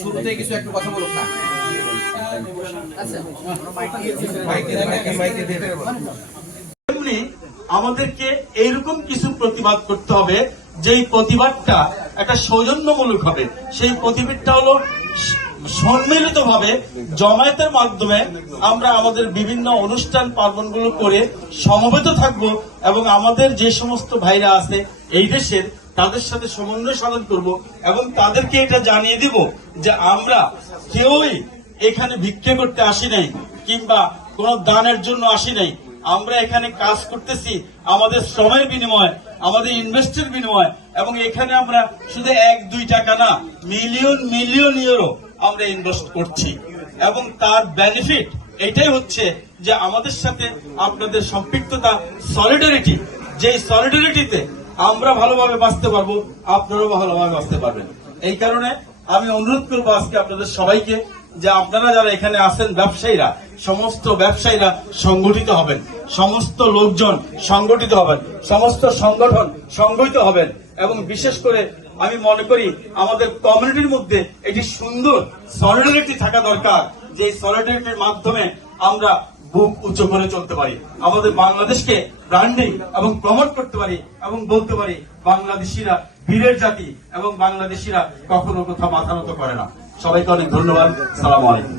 শুরুতে কিছু একটু কথা বলুক না। আমাদেরকে এইরকম কিছু প্রতিবাদ করতে হবে, যেই প্রতিবাদটা একটা সৌজন্যমূলক হবে। সেই প্রতিবাদটা হলো সম্মিলিত ভাবে জমায়েতের মাধ্যমে আমরা আমাদের বিভিন্ন অনুষ্ঠান পার্বণগুলো করে সমবেত থাকব এবং আমাদের যে সমস্ত ভাইরা আছে এই দেশের তাদের সাথে সমন্বয় সাধন করব এবং তাদেরকে এটা জানিয়ে দিব যে আমরা কেউই এখানে ভিক্ষা করতে আসি নাই কিংবা কোন দানের জন্য আসি নাই। আমরা এখানে কাজ করতেছি আমাদের শ্রমের বিনিময়ে, আমাদের ইনভেস্টের বিনিময়ে, এবং এখানে আমরা শুধু 1-2 টাকা না, মিলিয়ন মিলিয়ন ইউরো আমরা ইনভেস্ট করছি এবং তার বেনিফিট এটাই হচ্ছে যে আমাদের সাথে আপনাদের সম্পৃক্ততা, সলিডারিটি, যে সলিডারিটিতে আমরা ভালোভাবে বাঁচতে পারবো, আপনারাও ভালোভাবে বাঁচতে পারবেন। এই কারণে আমি অনুরোধ করবো আজকে আপনাদের সবাইকে যে আপনারা যারা এখানে আছেন ব্যবসায়ীরা, সমস্ত ব্যবসায়ীরা সংগঠিত হবেন, সমস্ত লোকজন সংগঠিত হবেন, সমস্ত সংগঠন সংগঠিত হবেন এবং বিশেষ করে আমি মনে করি আমাদের কমিউনিটির মধ্যে একটি সুন্দর সলিডারিটি থাকা দরকার, যে সলিডারিটির মাধ্যমে আমরা বুক উঁচু করে চলতে পারি, আমাদের বাংলাদেশকে ব্র্যান্ডিং এবং প্রমোট করতে পারি এবং বলতে পারি বাংলাদেশিরা বীরের জাতি এবং বাংলাদেশিরা কখনো কোথাও মাথা নত করে না। সবাইকে অনেক ধন্যবাদ। সালাম আলাইকুম।